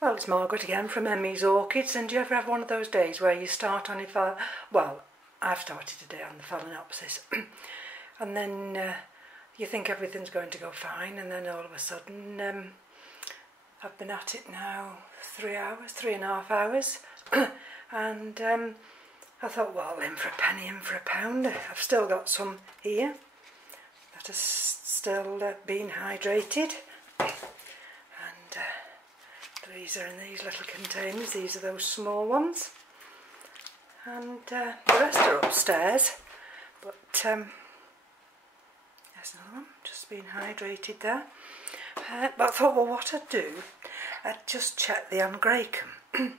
Well, it's Margaret again from M.E.s Orchids, and do you ever have one of those days where you start on well, I've started today on the Phalaenopsis and then you think everything's going to go fine, and then all of a sudden I've been at it now 3.5 hours and I thought, well, in for a penny, in for a pound. I've still got some here that are still being hydrated. These are in these little containers, these are those small ones, and the rest are upstairs, but there's another one just being hydrated there. But I thought, well, what I'd do, I'd just check the Angraecum and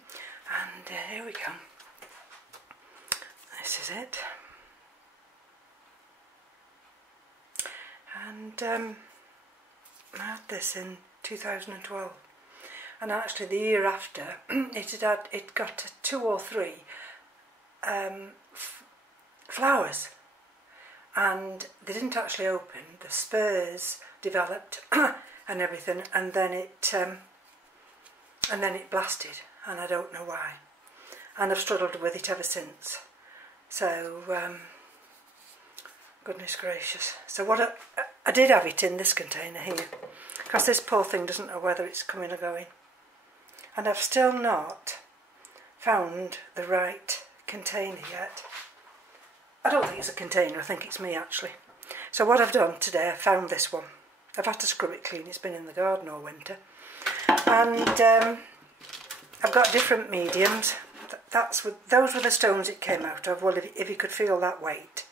here we go, this is it, and I had this in 2012. And actually the year after, it got 2 or 3 flowers, and they didn't actually open. The spurs developed and everything, and then it blasted, and I don't know why. And I've struggled with it ever since. So goodness gracious. So what I did have it in this container here, because this poor thing doesn't know whether it's coming or going. And I've still not found the right container yet. I don't think it's a container, I think it's me actually. So what I've done today, I found this one. I've had to scrub it clean, it's been in the garden all winter. And I've got different mediums. Those were the stones it came out of. Well, if you could feel that weight,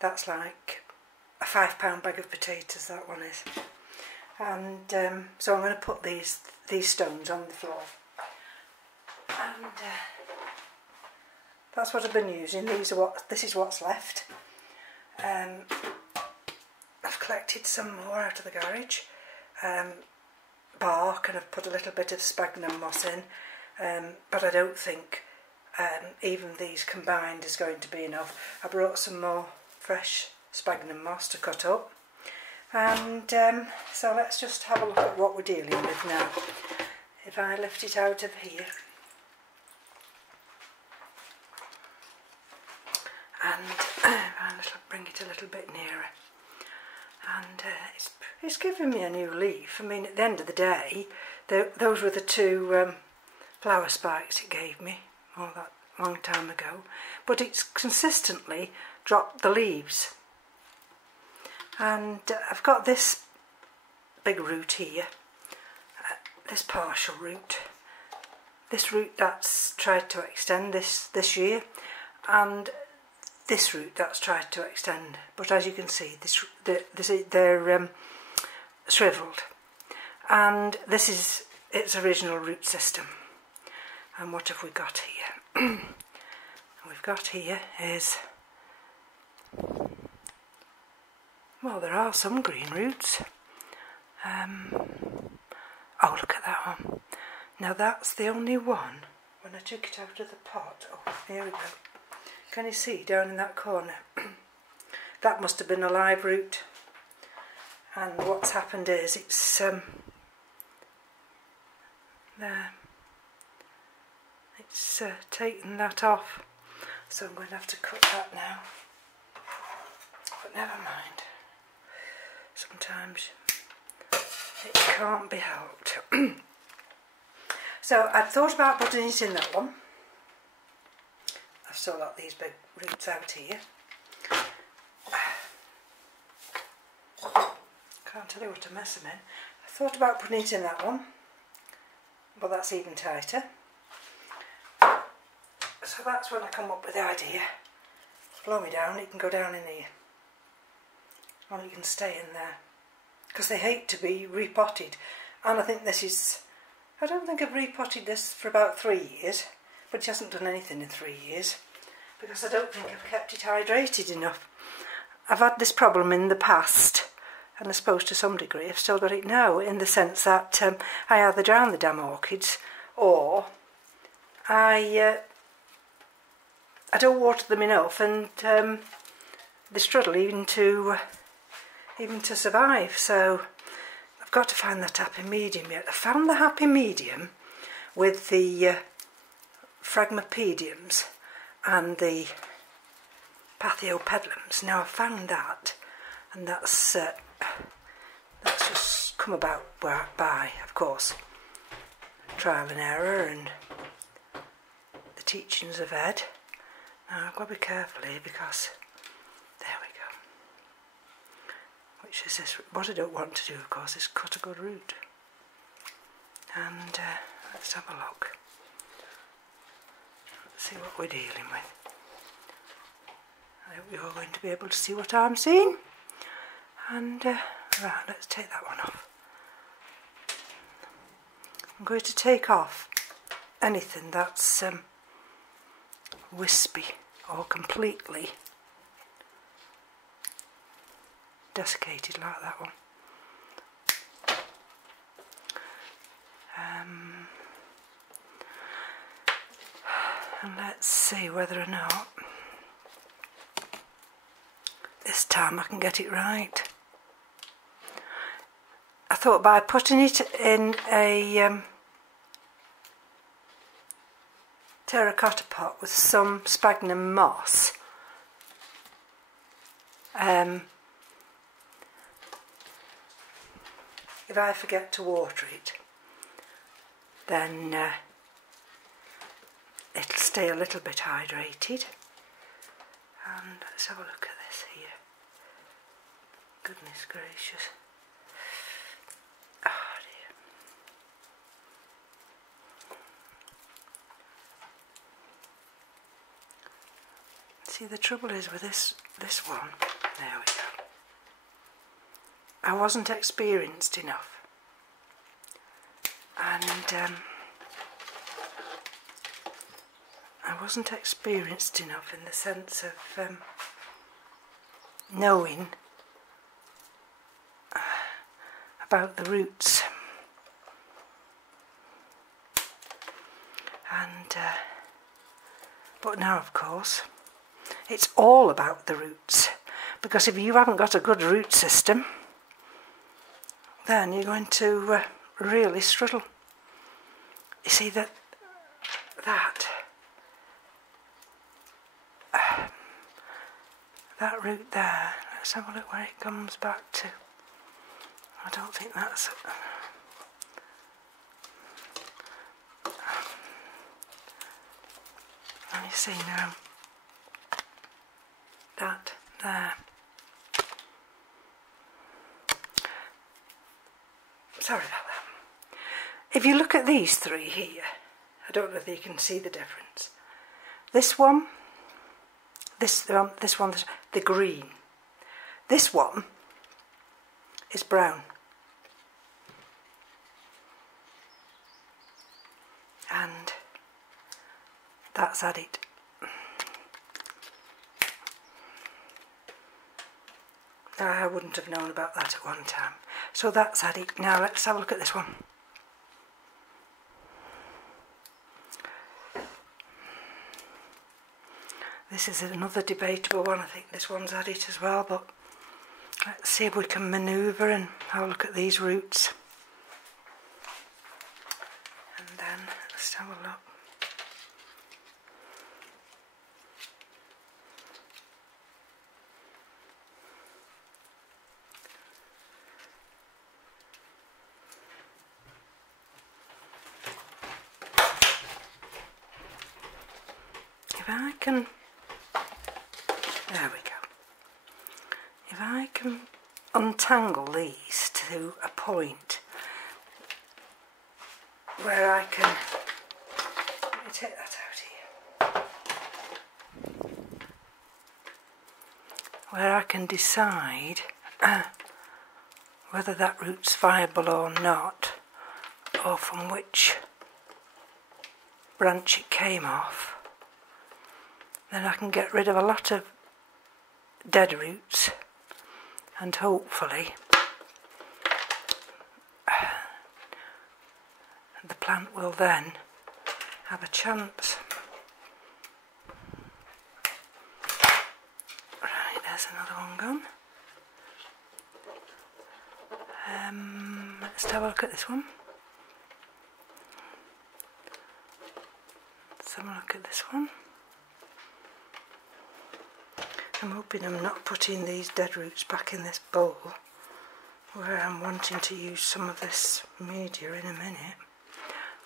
that's like a £5 bag of potatoes, that one is. And so I'm going to put these stones on the floor, and that's what I've been using. This is what's left. I've collected some more out of the garage, bark, and I've put a little bit of sphagnum moss in, but I don't think even these combined is going to be enough. I brought some more fresh sphagnum moss to cut up. And so let's just have a look at what we're dealing with now. If I lift it out of here, and I'll bring it a little bit nearer, and it's giving me a new leaf. I mean, at the end of the day, those were the 2 flower spikes it gave me all that long time ago, but it's consistently dropped the leaves. And I've got this big root here, this partial root, this root that's tried to extend this year, and this root that's tried to extend. But as you can see, they're shriveled, and this is its original root system. And what have we got here? We've got here is, well, there are some green roots. Oh, look at that one. Now that's the only one. When I took it out of the pot, oh, here we go. Can you see down in that corner? That must have been a live root. And what's happened is it's there. It's taken that off. So I'm going to have to cut that now. But never mind. Sometimes it can't be helped. So I'd thought about putting it in that one. I've still got these big roots out here. Can't tell you what to mess them in. I thought about putting it in that one, but that's even tighter. So that's when I come up with the idea. Blow me down, it can go down in here. Or it can stay in there, because they hate to be repotted. And I think this is, I don't think I've repotted this for about 3 years, but it hasn't done anything in 3 years, because I don't think I've kept it hydrated enough. I've had this problem in the past, and I suppose to some degree I've still got it now, in the sense that I either drown the damn orchids, or I don't water them enough, and they struggle even to survive. So I've got to find that happy medium yet. I found the happy medium with the Phragmipediums and the Pathiopedilums. Now I've found that, and that's just come about by, of course, trial and error and the teachings of Ed. Now I've got to be careful here because there we go. Which is this? What I don't want to do, of course, is cut a good root. And let's have a look. Let's see what we're dealing with. I hope you're going to be able to see what I'm seeing. And right, let's take that one off. I'm going to take off anything that's wispy or completely desiccated like that one. And let's see whether or not this time I can get it right. I thought by putting it in a terracotta pot with some sphagnum moss, if I forget to water it, then it'll stay a little bit hydrated. And let's have a look at this here. Goodness gracious. Oh dear. See, the trouble is with this one, there we go. I wasn't experienced enough. And I wasn't experienced enough in the sense of knowing about the roots. And but now, of course, it's all about the roots, because if you haven't got a good root system, then you're going to really struggle. You see that root there, let's have a look where it comes back to. I don't think that's it. And you see now, that there. Sorry about that. If you look at these three here, I don't know if you can see the difference. This one, this one, the green. This one is brown. And that's added. I wouldn't have known about that at one time. So that's added. Now let's have a look at this one. This is another debatable one. I think this one's added as well, but let's see if we can manoeuvre and have a look at these roots. And then let's have a look. If I can, there we go. If I can untangle these to a point where I can, let me take that out here, where I can decide whether that root's viable or not, or from which branch it came off, then I can get rid of a lot of dead roots, and hopefully the plant will then have a chance. Right, there's another one gone. Let's have a look at this one. Let's have a look at this one. I'm hoping I'm not putting these dead roots back in this bowl where I'm wanting to use some of this media in a minute.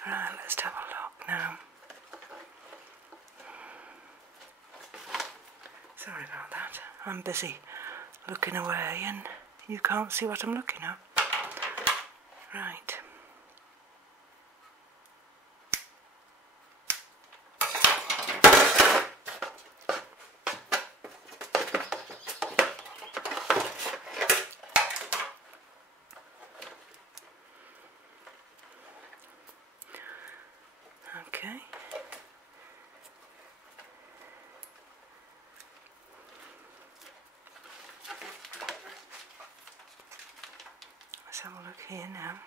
Right, let's have a look now. Sorry about that. I'm busy looking away and you can't see what I'm looking at. Right. Okay. Let's have a look here now.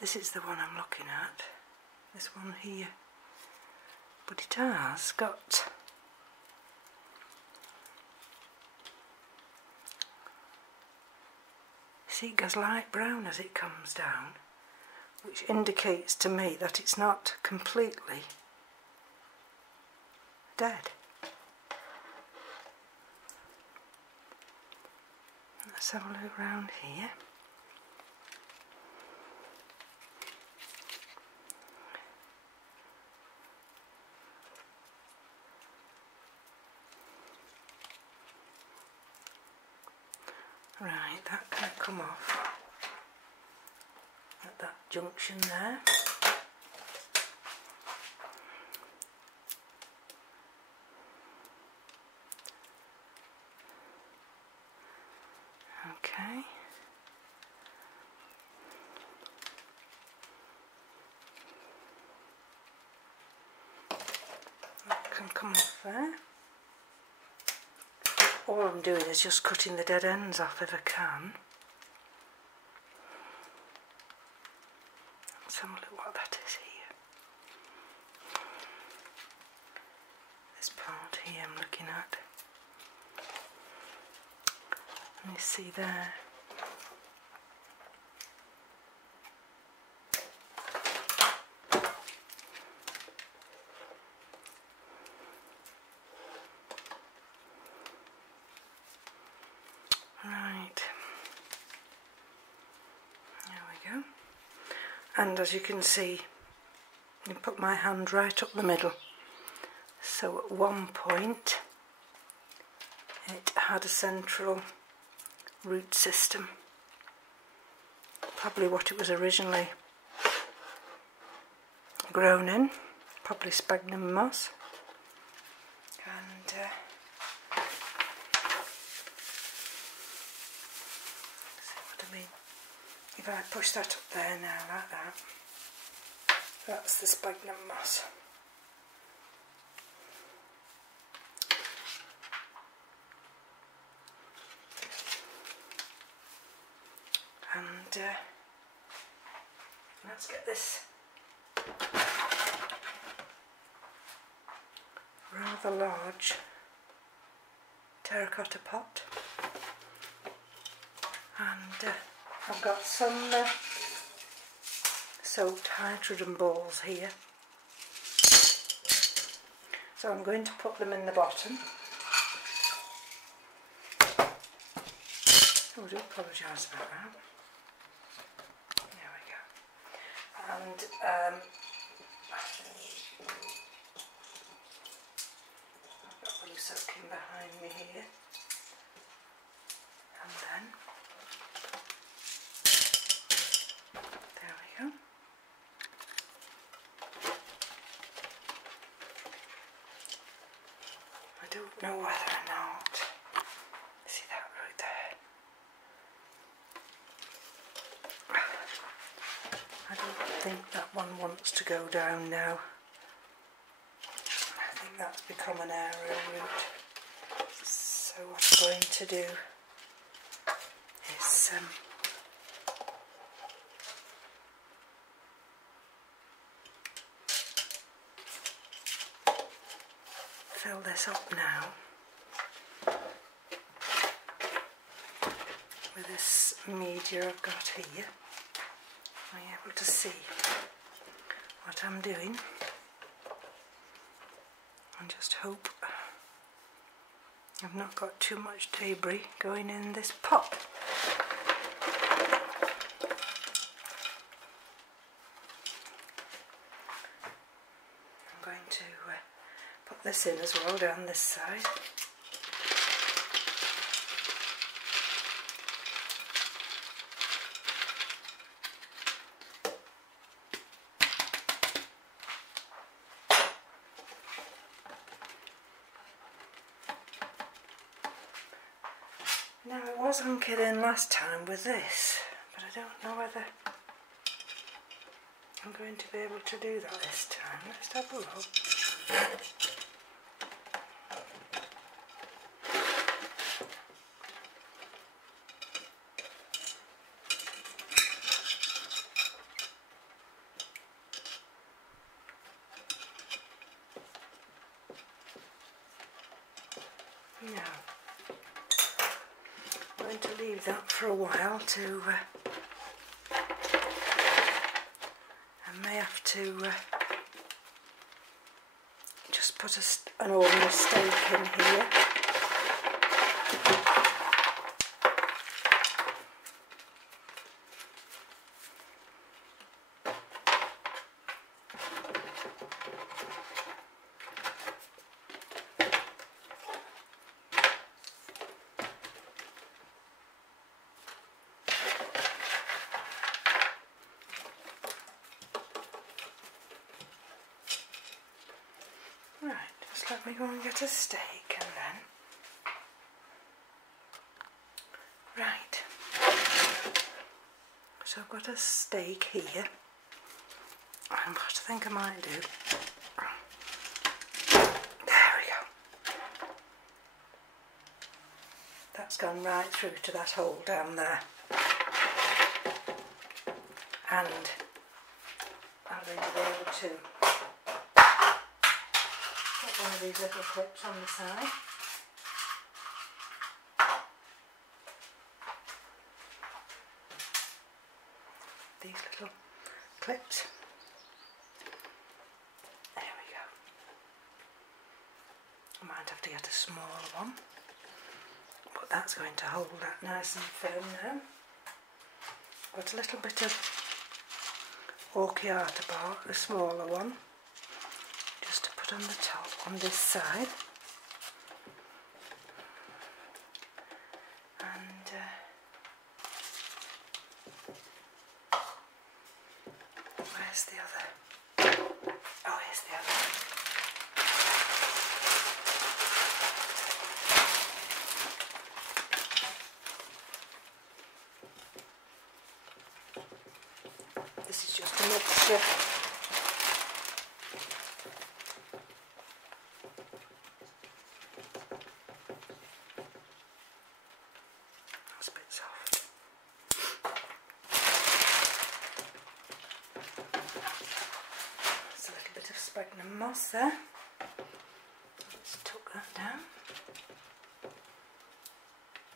This is the one I'm looking at. This one here. But it has got see, it goes light brown as it comes down, which indicates to me that it's not completely dead. Let's have a look around here. Right, that can come off at that junction there. Okay. That can come off there. All I'm doing is just cutting the dead ends off if I can. Let's have a look what that is here. This part here I'm looking at. And you see there. Right, there we go. And as you can see, you put my hand right up the middle. So at one point it had a central root system, probably what it was originally grown in, probably sphagnum moss. And I mean, if I push that up there now like that, that's the sphagnum moss. And let's get this rather large terracotta pot. And I've got some soaked hydrogen balls here, so I'm going to put them in the bottom. Oh, I do apologise about that. There we go. And I've got them soaking behind me here. And then there we go. I don't know whether or not, see that right there. I don't think that one wants to go down now. I think that's become an aerial root. So what I'm going to do is fill this up now. with this media I've got here. Are you able to see what I'm doing? And just hope I've not got too much debris going in this pot. I'm going to put this in as well down this side. Now it was hunkered in last time with this, but I don't know whether I'm going to be able to do that this time. Let's have a look. Now, I'm going to leave that for a while to I may have to just put an ordinary stake in here. Right, just let me go and get a stake and then... Right, so I've got a stake here, and what I think I might do... There we go. That's gone right through to that hole down there. And I'm going to be able to put one of these little clips on the side. These little clips. There we go. I might have to get a smaller one, but that's going to hold that nice and firm now. Got a little bit of orchiata bark, the smaller one, just to put on the top on this side. And where's the other? Oh, here's the other. This is just a mixture. That's a bit soft. There's a little bit of sphagnum moss there. Let's tuck that down.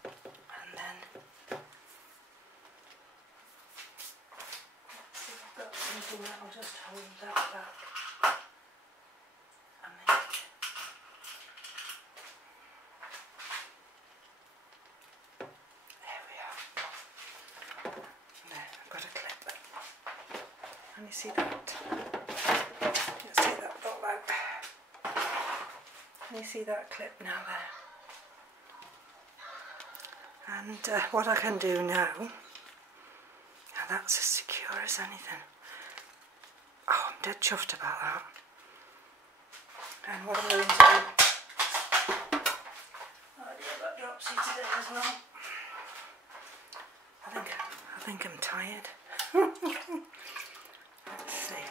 And then something that will just hold that back a minute. There we are. There, I've got a clip. And you see that? Let's take that all out. Can you see that clip now there? And what I can do now, that's as secure as anything. Oh, I'm dead chuffed about that. And what I'm going to do... Oh dear, I've got dropsy today as well. I think I'm tired. Let's see.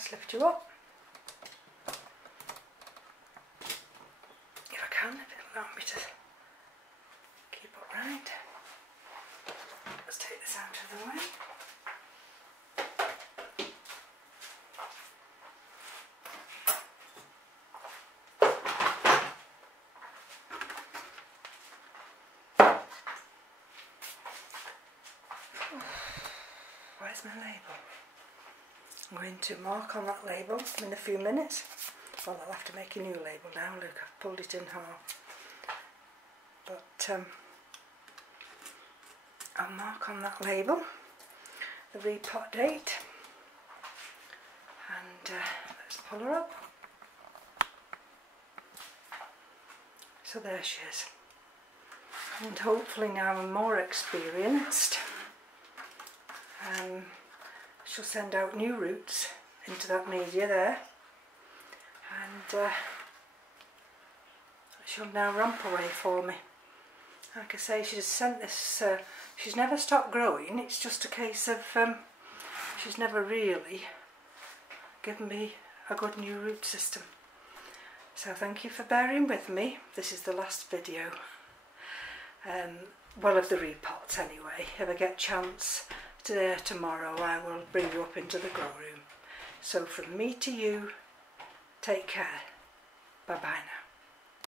Let's lift you up. If I can, if it'll allow me to keep upright. Let's take this out of the way. Where's my label? I'm going to mark on that label in a few minutes. Well, I'll have to make a new label now. Look, I've pulled it in half. But I'll mark on that label the repot date. And let's pull her up. So there she is. And hopefully now I'm more experienced. She'll send out new roots into that media there, and she'll now ramp away for me. Like I say, she's sent this, she's never stopped growing. It's just a case of she's never really given me a good new root system. So thank you for bearing with me. This is the last video, well, of the repots anyway. If I get a chance today or tomorrow, I will bring you up into the grow room. So from me to you, take care. Bye bye now.